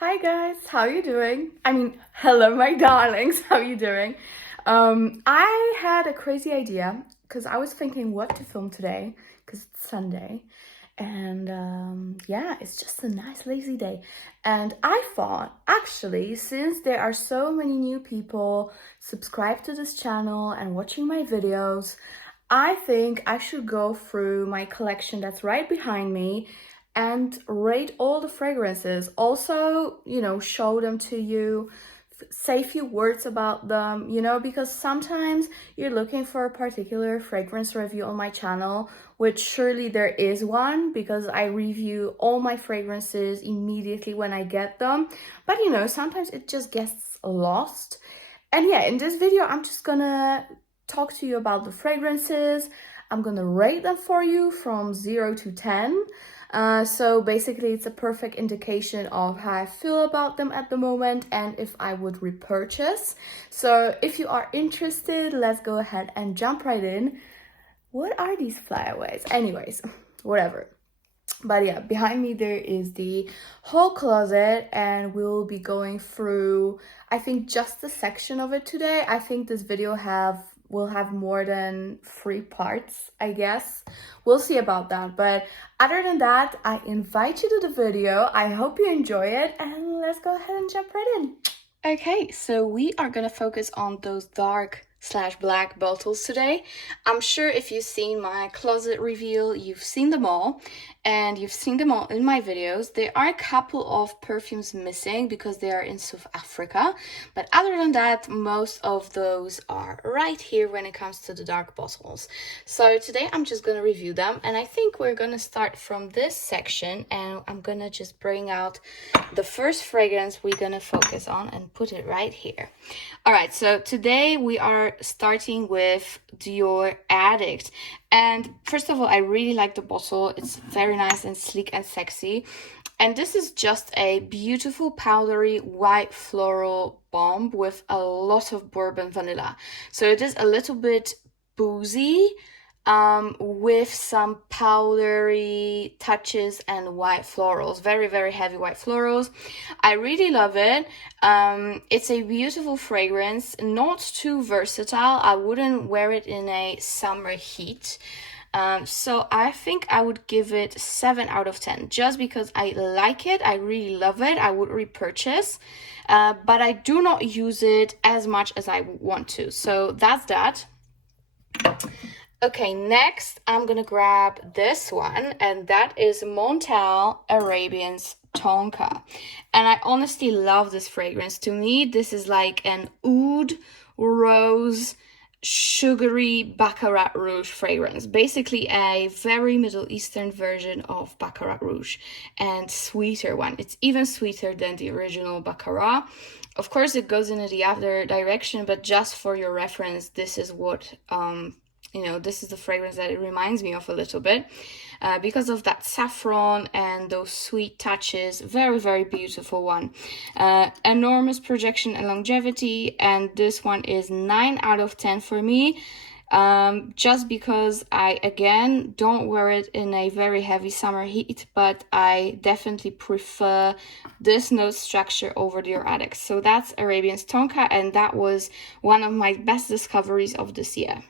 Hi guys, how you doing? Hello my darlings, how you doing? I had a crazy idea because I was thinking what to film today because it's Sunday and yeah, it's just a nice lazy day. And I thought actually, since there are so many new people subscribed to this channel and watching my videos, I think I should go through my collection that's right behind me and rate all the fragrances. Also, show them to you, say a few words about them, because sometimes you're looking for a particular fragrance review on my channel, which surely there is one because I review all my fragrances immediately when I get them. But sometimes it just gets lost. And yeah, in this video, I'm just gonna talk to you about the fragrances. I'm gonna rate them for you from 0 to 10. So basically it's a perfect indication of how I feel about them at the moment and if I would repurchase. So if you are interested, let's go ahead and jump right in. What are these flyaways? Anyways, whatever. But yeah, behind me there is the whole closet and we'll be going through, I think, just a section of it today. I think this video will have more than 3 parts, I guess. We'll see about that. But other than that, I invite you to the video. I hope you enjoy it and let's go ahead and jump right in. Okay, so we are gonna focus on those dark/black bottles today. I'm sure if you've seen my closet reveal, you've seen them all and you've seen them all in my videos. There are a couple of perfumes missing because they are in South Africa, but other than that, most of those are right here when it comes to the dark bottles. So today I'm just gonna review them and I think we're gonna start from this section and I'm gonna just bring out the first fragrance we're gonna focus on and put it right here. All right, so today we are starting with Dior Addict. And first of all, I really like the bottle. It's very nice and sleek and sexy. And this is just a beautiful powdery white floral bomb with a lot of bourbon vanilla. So it is a little bit boozy, with some powdery touches and white florals, very, very heavy white florals. I really love it. It's a beautiful fragrance, not too versatile. I wouldn't wear it in a summer heat. So I think I would give it 7 out of 10 just because I like it. I really love it. I would repurchase, but I do not use it as much as I want to. So that's that. Okay, next I'm gonna grab this one, and that is Montale Arabians Tonka. And I honestly love this fragrance. To me, this is like an oud rose sugary Baccarat Rouge fragrance. Basically a very Middle Eastern version of Baccarat Rouge and sweeter one. It's even sweeter than the original Baccarat. Of course, it goes in the other direction, but just for your reference, this is what this is the fragrance that it reminds me of a little bit, because of that saffron and those sweet touches. Very, very beautiful one. Enormous projection and longevity, and this one is 9 out of 10 for me, just because I, again, don't wear it in a very heavy summer heat, but I definitely prefer this note structure over Dior Addict. So that's Arabians Tonka, and that was one of my best discoveries of this year.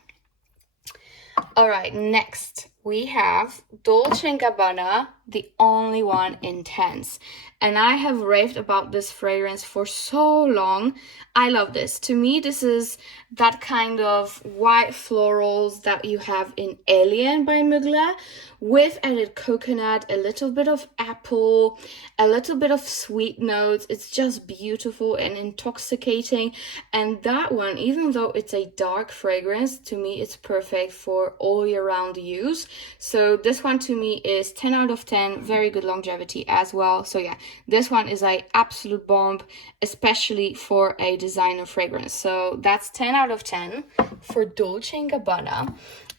All right, next we have Dolce Gabbana, the only one intense. And I have raved about this fragrance for so long. I love this. To me, this is that kind of white florals that you have in Alien by Myrrh, with added coconut, a little bit of apple, a little bit of sweet notes. It's just beautiful and intoxicating. And that one, even though it's a dark fragrance, to me it's perfect for all year round use. So this one to me is 10 out of 10, very good longevity as well. So yeah, this one is an absolute bomb, especially for a designer fragrance. So that's 10 out of 10 for Dolce & Gabbana.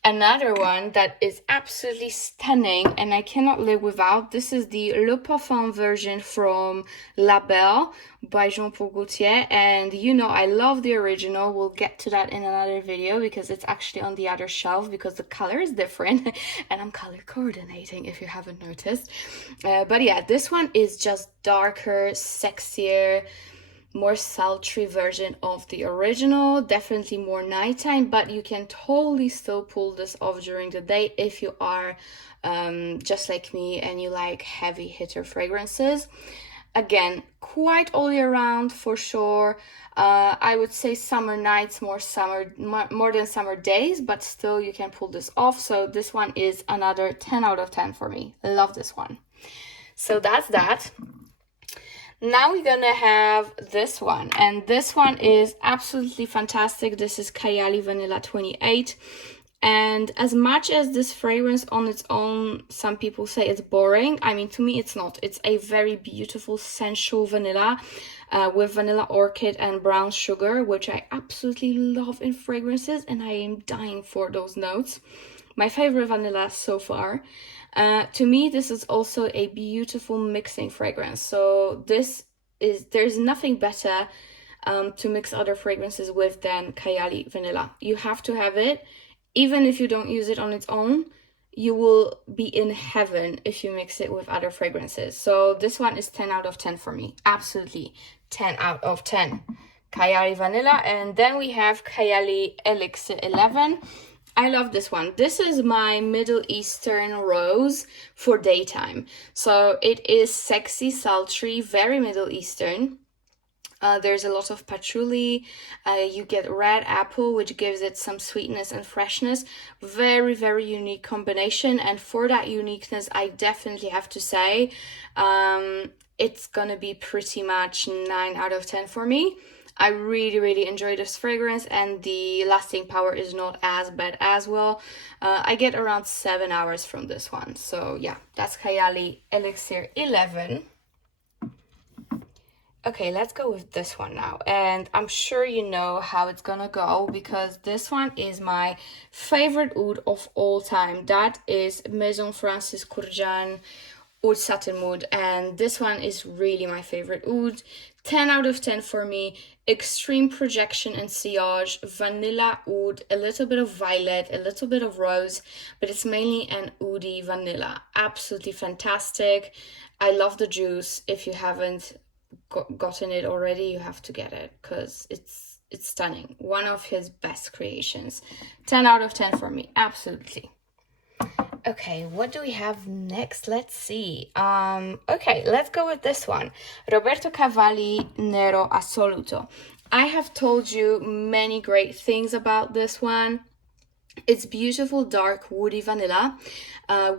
Another one that is absolutely stunning and I cannot live without. This is the Le Parfum version from La Belle by Jean-Paul Gaultier. And you know I love the original. We'll get to that in another video because it's actually on the other shelf because the color is different. And I'm color coordinating if you haven't noticed. But yeah, this one is just darker, sexier, more sultry version of the original, definitely more nighttime, but you can totally still pull this off during the day if you are just like me and you like heavy hitter fragrances. Again, quite all year round for sure. I would say summer nights more than summer days, but still you can pull this off. So this one is another 10 out of 10 for me. I love this one. So that's that. Now we're gonna have this one, and this one is absolutely fantastic. This is Kayali Vanilla 28, and as much as this fragrance on its own, some people say it's boring, I mean, to me it's not. It's a very beautiful sensual vanilla with vanilla orchid and brown sugar, which I absolutely love in fragrances, and I am dying for those notes. My favorite vanilla so far. To me, this is also a beautiful mixing fragrance. So there's nothing better to mix other fragrances with than Kayali Vanilla. You have to have it. Even if you don't use it on its own, you will be in heaven if you mix it with other fragrances. So this one is 10 out of 10 for me. Absolutely 10 out of 10. Kayali Vanilla. And then we have Kayali Elixir 11. I love this one. This is my Middle Eastern rose for daytime. So it is sexy, sultry, very Middle Eastern. There's a lot of patchouli. You get red apple, which gives it some sweetness and freshness. Very, very unique combination. And for that uniqueness, I definitely have to say, it's gonna be pretty much 9 out of 10 for me. I really, really enjoy this fragrance, and the lasting power is not as bad as well. I get around 7 hours from this one. So yeah, that's Kayali Elixir 11. Okay, let's go with this one now. And I'm sure you know how it's gonna go because this one is my favorite oud of all time. That is Maison Francis Kurkdjian Oud Satin Mood, and this one is really my favorite oud. 10 out of 10 for me. Extreme projection and sillage, vanilla oud, a little bit of violet, a little bit of rose, but it's mainly an oudy vanilla. Absolutely fantastic. I love the juice. If you haven't gotten it already, you have to get it because it's stunning. One of his best creations. 10 out of 10 for me. Absolutely. Okay, what do we have next? Let's see. Okay, let's go with this one. Roberto Cavalli Nero Assoluto. I have told you many great things about this one. It's beautiful, dark, woody vanilla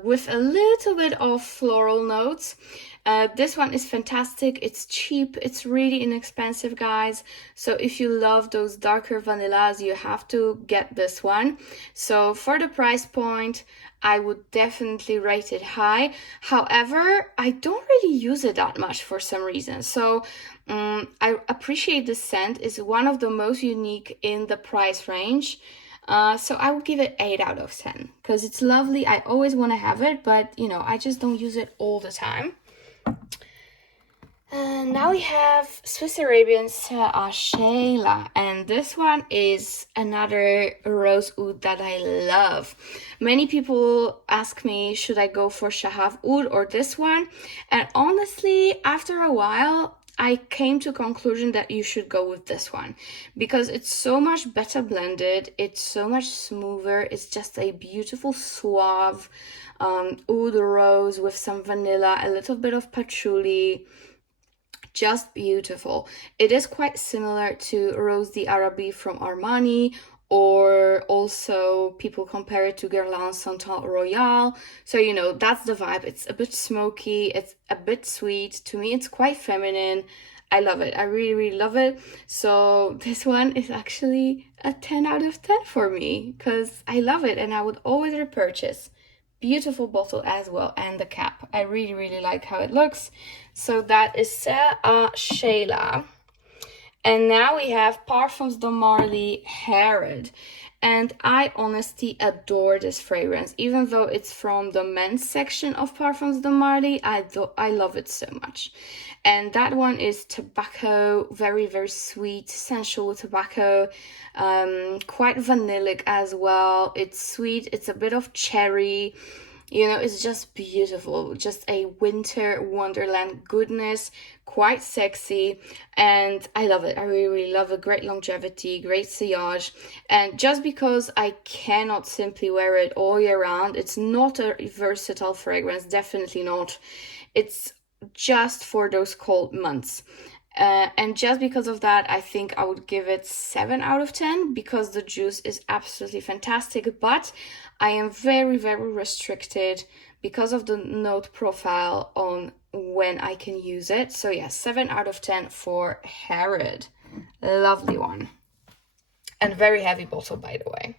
with a little bit of floral notes. This one is fantastic. It's cheap. It's really inexpensive, guys. So if you love those darker vanillas, you have to get this one. So for the price point, I would definitely rate it high. However, I don't really use it that much for some reason. So I appreciate this scent. It's one of the most unique in the price range. So I would give it 8 out of 10 because it's lovely. I always want to have it, but you know, I just don't use it all the time. Now we have Swiss Arabians Sheila, and this one is another rose oud that I love. Many people ask me, should I go for Shahaf oud or this one? And honestly, after a while, I came to a conclusion that you should go with this one because it's so much better blended. It's so much smoother. It's just a beautiful suave oud rose with some vanilla, a little bit of patchouli. Just beautiful. It is quite similar to Rose d'Arabie from Armani, or also people compare it to Guerlain Santal Royale. So, you know, that's the vibe. It's a bit smoky. It's a bit sweet. To me, it's quite feminine. I love it. I really, really love it. So this one is actually a 10 out of 10 for me because I love it and I would always repurchase. Beautiful bottle as well, and the cap. I really, really like how it looks. So that is Sheila. And now we have Parfums de Marly Harrod. And I honestly adore this fragrance. Even though it's from the men's section of Parfums de Marly, I love it so much. And that one is tobacco, very, very sweet, sensual tobacco, quite vanillic as well. It's sweet, it's a bit of cherry. You know, it's just beautiful. Just a winter wonderland goodness, quite sexy, and I love it. I really, really love it. Great longevity, great sillage, and just because I cannot simply wear it all year round, it's not a versatile fragrance, definitely not. It's just for those cold months. And just because of that, I think I would give it 7 out of 10 because the juice is absolutely fantastic. But I am very, very restricted because of the note profile on when I can use it. So yeah, 7 out of 10 for Harrod. Lovely one. And very heavy bottle, by the way.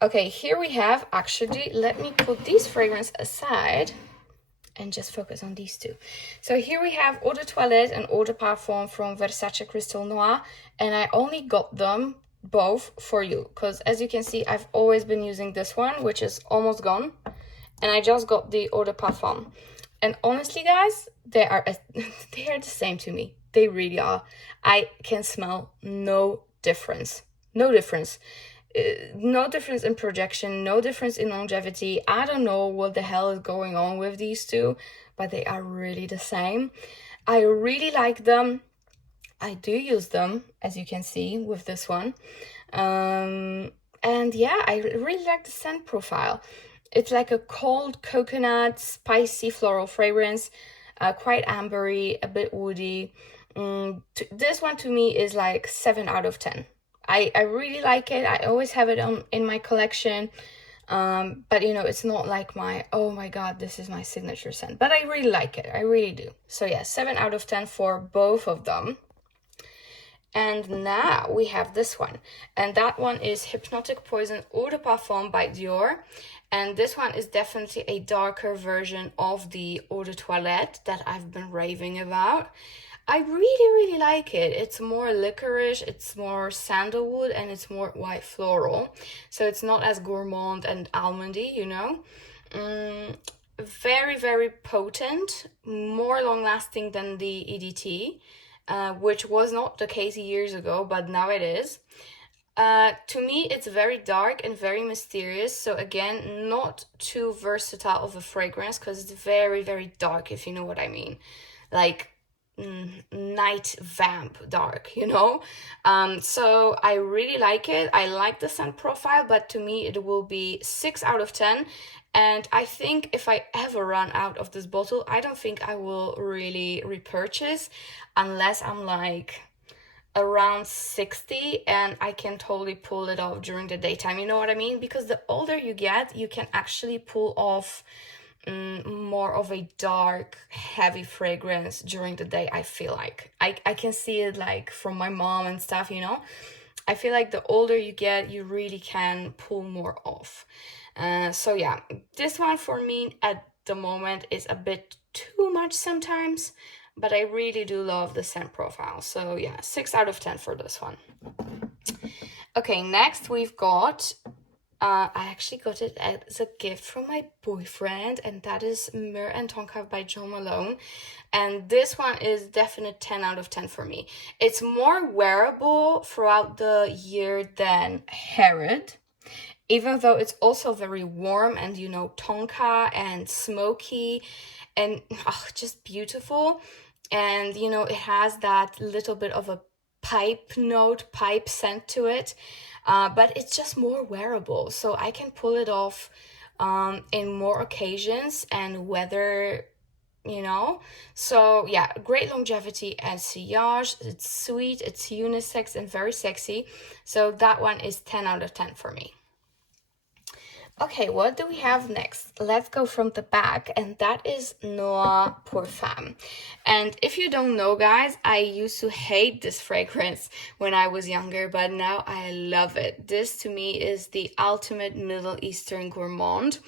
Okay, here we have, actually, let me put these fragrances aside and just focus on these two. So here we have Eau de Toilette and Eau de Parfum from Versace Crystal Noir, and I only got them both for you because, as you can see, I've always been using this one, which is almost gone, and I just got the Eau de Parfum. And honestly, guys, they are the same to me. They really are. I can smell no difference. No difference. No difference in projection, no difference in longevity. I don't know what the hell is going on with these two, but they are really the same. I really like them. I do use them, as you can see with this one. And yeah, I really like the scent profile. It's like a cold coconut, spicy floral fragrance, quite ambery, a bit woody. This one to me is like 7 out of 10. I really like it. I always have it in my collection. But you know, it's not like my, oh my god, this is my signature scent. But I really like it. I really do. So yeah, 7 out of 10 for both of them. And now we have this one. And that one is Hypnotic Poison Eau de Parfum by Dior. And this one is definitely a darker version of the Eau de Toilette that I've been raving about. I really, really like it. It's more licorice, it's more sandalwood, and it's more white floral. So it's not as gourmand and almondy, you know. Very, very potent, more long-lasting than the EDT, which was not the case years ago, but now it is. To me, it's very dark and very mysterious. So again, not too versatile of a fragrance because it's very, very dark, if you know what I mean. Like night vamp dark, you know. So I really like it. I like the scent profile, but to me it will be 6 out of 10. And I think if I ever run out of this bottle, I don't think I will really repurchase unless I'm like around 60 and I can totally pull it off during the daytime, you know what I mean? Because the older you get, you can actually pull off more of a dark, heavy fragrance during the day. I feel like I can see it like from my mom and stuff, you know. I feel like the older you get, you really can pull more off. So yeah, this one for me at the moment is a bit too much sometimes, but I really do love the scent profile. So yeah, 6 out of 10 for this one. Okay, next we've got I actually got it as a gift from my boyfriend, and that is Myrrh and Tonka by Jo Malone. And this one is definite 10 out of 10 for me. It's more wearable throughout the year than Harrod, even though it's also very warm and, you know, Tonka and smoky and just beautiful. And, you know, it has that little bit of a pipe scent to it. But it's just more wearable, so I can pull it off in more occasions and weather, you know. So yeah, great longevity and sillage. It's sweet, it's unisex and very sexy. So that one is 10 out of 10 for me. Okay, what do we have next? Let's go from the back, and that is Noir Parfum. And if you don't know, guys, I used to hate this fragrance when I was younger, but now I love it. This to me is the ultimate Middle Eastern gourmand.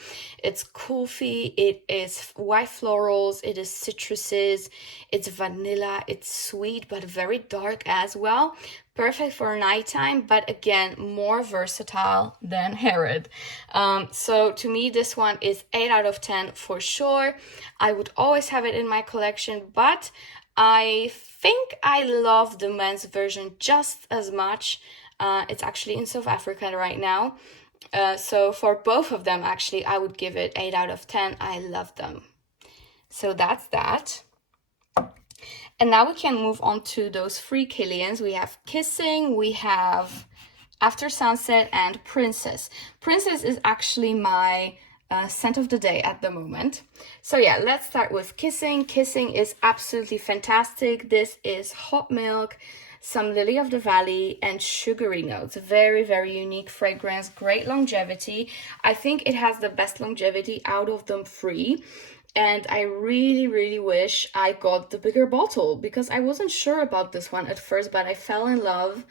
It's coffee, it is white florals, it is citruses, it's vanilla, it's sweet but very dark as well. Perfect for nighttime, but again, more versatile than Herod. So to me, this one is 8 out of 10 for sure. I would always have it in my collection, but I think I love the men's version just as much. It's actually in South Africa right now. So for both of them, actually, I would give it 8 out of 10. I love them. So that's that. And now we can move on to those three Kilians. We have Kissing, we have After Sunset, and Princess. Princess is actually my scent of the day at the moment. So yeah, let's start with Kissing. Kissing is absolutely fantastic. This is hot milk, some lily of the valley, and sugary notes. Very, very unique fragrance, great longevity. I think it has the best longevity out of them three. And I really, really wish I got the bigger bottle because I wasn't sure about this one at first, but I fell in love.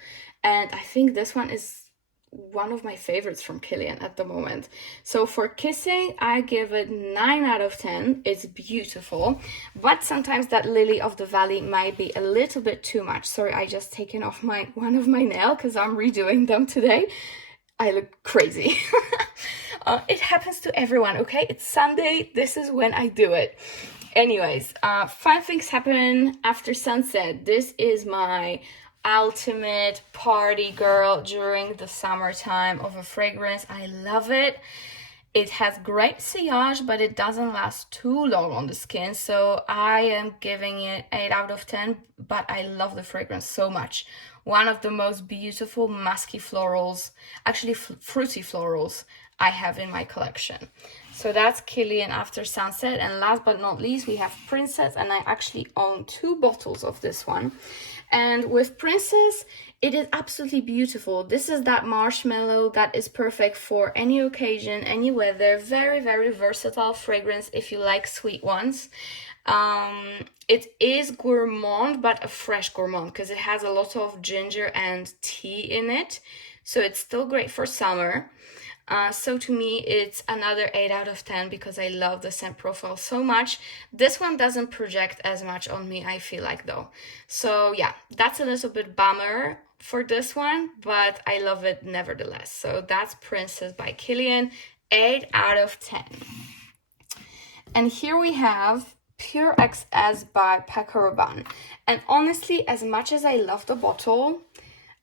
And I think this one is one of my favorites from Kilian at the moment. So for Kissing, I give it 9 out of 10. It's beautiful, but sometimes that lily of the valley might be a little bit too much. Sorry, I just taken off one of my nails because I'm redoing them today. I look crazy. It happens to everyone, okay? It's Sunday. This is when I do it. Anyways, fun things happen after sunset. This is my ultimate party girl during the summertime of a fragrance. I love it. It has great sillage, but it doesn't last too long on the skin. So I am giving it 8 out of 10, but I love the fragrance so much. One of the most beautiful musky florals, actually fruity florals, I have in my collection. So that's Kilian After Sunset. And last but not least, we have Princess, and I actually own 2 bottles of this one. And with Princess, it is absolutely beautiful. This is that marshmallow that is perfect for any occasion, any weather. Very, very versatile fragrance if you like sweet ones. It is gourmand, but a fresh gourmand because it has a lot of ginger and tea in it. So it's still great for summer. So to me, it's another 8 out of 10 because I love the scent profile so much. This one doesn't project as much on me, I feel like, though. So yeah, that's a little bit bummer for this one, but I love it nevertheless. So that's Princess by Kilian, 8 out of 10. And here we have Pure XS by Paco Rabanne. And honestly, as much as I love the bottle,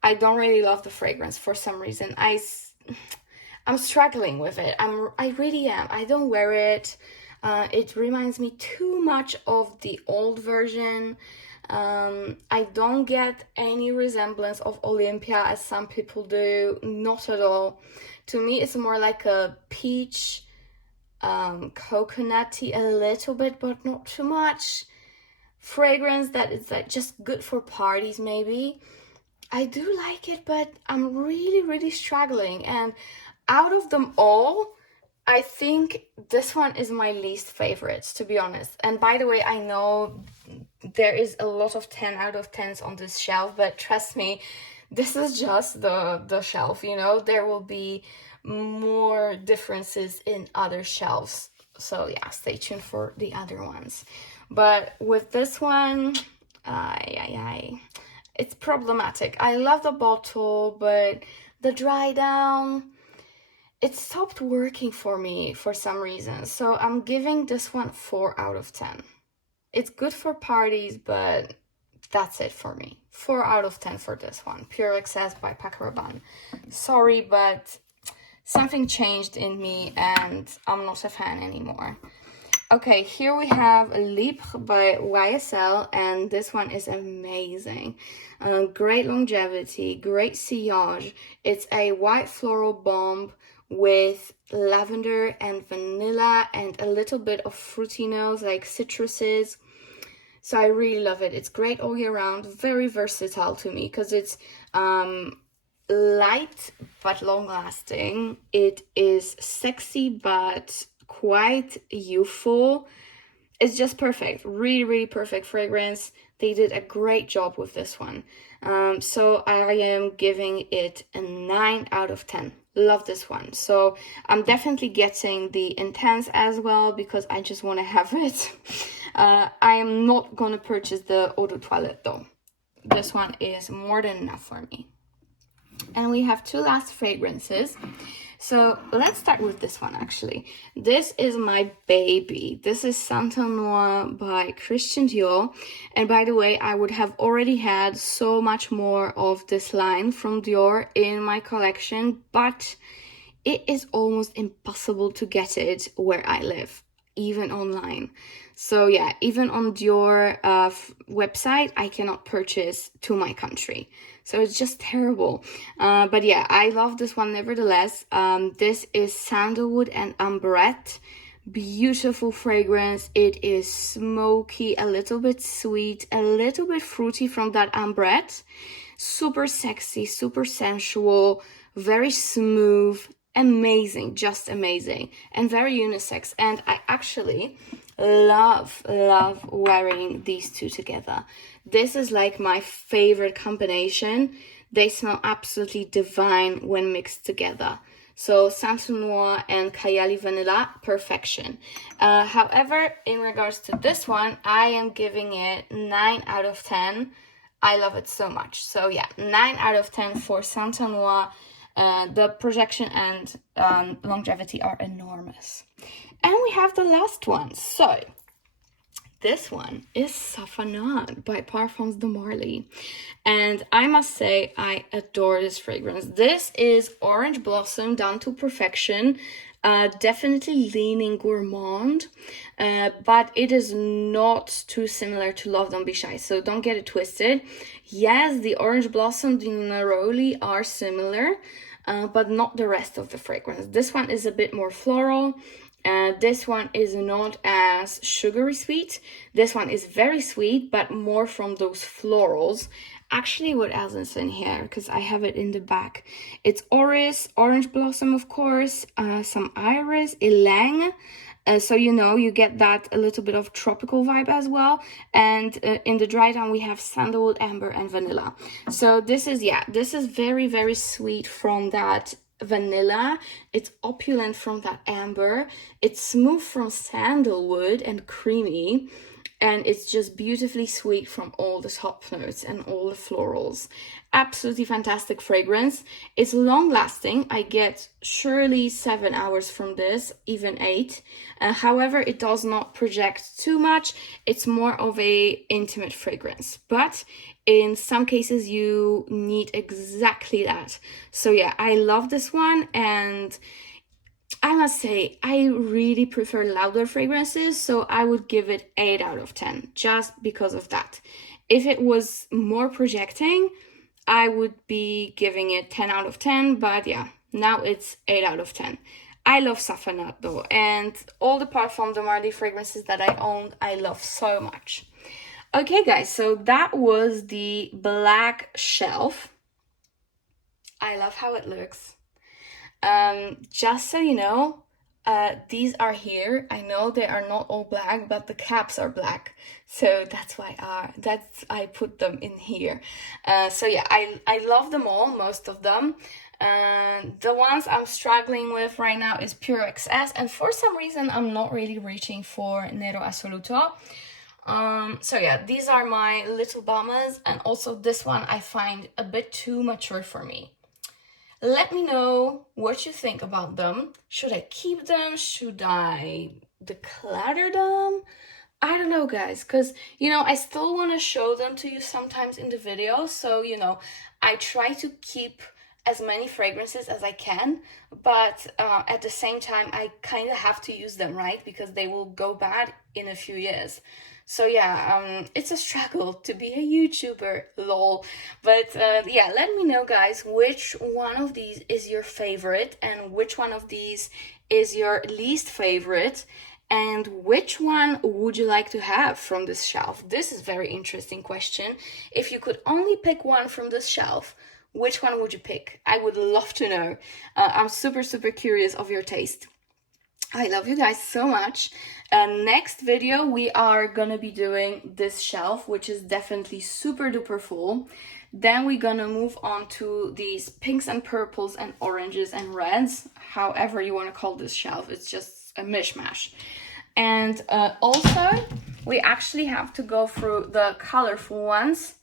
I don't really love the fragrance for some reason. I'm struggling with it. I really am. I don't wear it. It reminds me too much of the old version. I don't get any resemblance of Olympia as some people do. Not at all. To me, it's more like a peach, coconutty a little bit, but not too much. Fragrance that is like just good for parties, maybe. I do like it, but I'm really, really struggling. And out of them all, I think this one is my least favorite, to be honest. And by the way, I know there is a lot of 10 out of 10s on this shelf, but trust me, this is just the shelf, you know? There will be more differences in other shelves. So yeah, stay tuned for the other ones. But with this one, it's problematic. I love the bottle, but the dry down, it stopped working for me for some reason. So I'm giving this one 4 out of 10. It's good for parties, but that's it for me. 4 out of 10 for this one. Pure XS by Paco Rabanne. Sorry, but something changed in me and I'm not a fan anymore. Okay, here we have Libre by YSL, and this one is amazing. Great longevity, great sillage. It's a white floral bomb with lavender and vanilla and a little bit of fruity notes like citruses. So I really love it. It's great all year round, very versatile to me because it's light but long lasting. It is sexy but quite youthful. It's just perfect. Really, really perfect fragrance. They did a great job with this one. So I am giving it a 9 out of 10. Love this one. So I'm definitely getting the Intense as well because I just want to have it. I am not going to purchase the Eau de Toilette though. This one is more than enough for me. And we have two last fragrances. So let's start with this one actually. This is my baby. This is Santa Noir by Christian Dior. And by the way, I would have already had so much more of this line from Dior in my collection, but it is almost impossible to get it where I live, even online. So yeah, even on Dior website, I cannot purchase to my country. So it's just terrible. But yeah, I love this one nevertheless. This is Sandalwood and Amberette. Beautiful fragrance. It is smoky, a little bit sweet, a little bit fruity from that amberette. Super sexy, super sensual, very smooth, amazing, just amazing, and very unisex. And I actually love wearing these two together. This is like my favorite combination. They smell absolutely divine when mixed together. So Santa Noir and Kayali Vanilla, perfection. However, in regards to this one, I am giving it 9 out of 10. I love it so much. So yeah, 9 out of 10 for Santa Noir. The projection and longevity are enormous. And we have the last one. So this one is Safanade by Parfums de Marly. And I must say, I adore this fragrance. This is orange blossom down to perfection. Definitely leaning gourmand, but it is not too similar to Love Don't Be Shy, so don't get it twisted. Yes, the orange blossom, the neroli are similar, but not the rest of the fragrance. This one is a bit more floral. This one is not as sugary sweet. This one is very sweet, but more from those florals. Actually, what else is in here? Because I have it in the back. It's orris, orange blossom, of course, some iris, ylang. So, you know, you get that a little bit of tropical vibe as well. And in the dry down, we have sandalwood, amber, and vanilla. So this is, yeah, this is very, very sweet from that vanilla. It's opulent from that amber. It's smooth from sandalwood and creamy. And it's just beautifully sweet from all the hop notes and all the florals. Absolutely fantastic fragrance. It's long lasting. I get surely 7 hours from this, even 8. However, it does not project too much. It's more of a intimate fragrance. But in some cases, you need exactly that. So yeah, I love this one. And I must say, I really prefer louder fragrances, so I would give it 8 out of 10, just because of that. If it was more projecting, I would be giving it 10 out of 10, but yeah, now it's 8 out of 10. I love Safanade though, and all the Parfums de Marly fragrances that I own, I love so much. Okay guys, so that was the black shelf. I love how it looks. Just so you know, these are here. I know they are not all black, but the caps are black, so that's why I put them in here. So yeah, I love them all, most of them. The ones I'm struggling with right now is Pure XS, and for some reason I'm not really reaching for Nero Assoluto. So yeah, these are my little bummers, and also this one I find a bit too mature for me. Let me know what you think about them. Should I keep them? Should I declutter them? I don't know, guys, because, you know, I still want to show them to you sometimes in the video. So, you know, I try to keep as many fragrances as I can, but at the same time, I kind of have to use them, right? Because they will go bad in a few years. So yeah, it's a struggle to be a YouTuber, lol. But yeah, let me know, guys, which one of these is your favorite and which one of these is your least favorite, and which one would you like to have from this shelf? This is a very interesting question. If you could only pick one from this shelf, which one would you pick? I would love to know. I'm super, super curious of your taste. I love you guys so much. Next video, we are gonna be doing this shelf, which is definitely super duper full. Then we're gonna move on to these pinks and purples and oranges and reds, however you want to call this shelf. It's just a mishmash. And also, we actually have to go through the colorful ones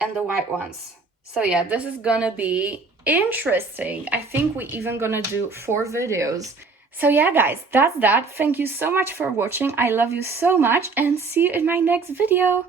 and the white ones. So yeah, this is gonna be interesting. I think we're even gonna do 4 videos. So yeah, guys, that's that. Thank you so much for watching. I love you so much and see you in my next video.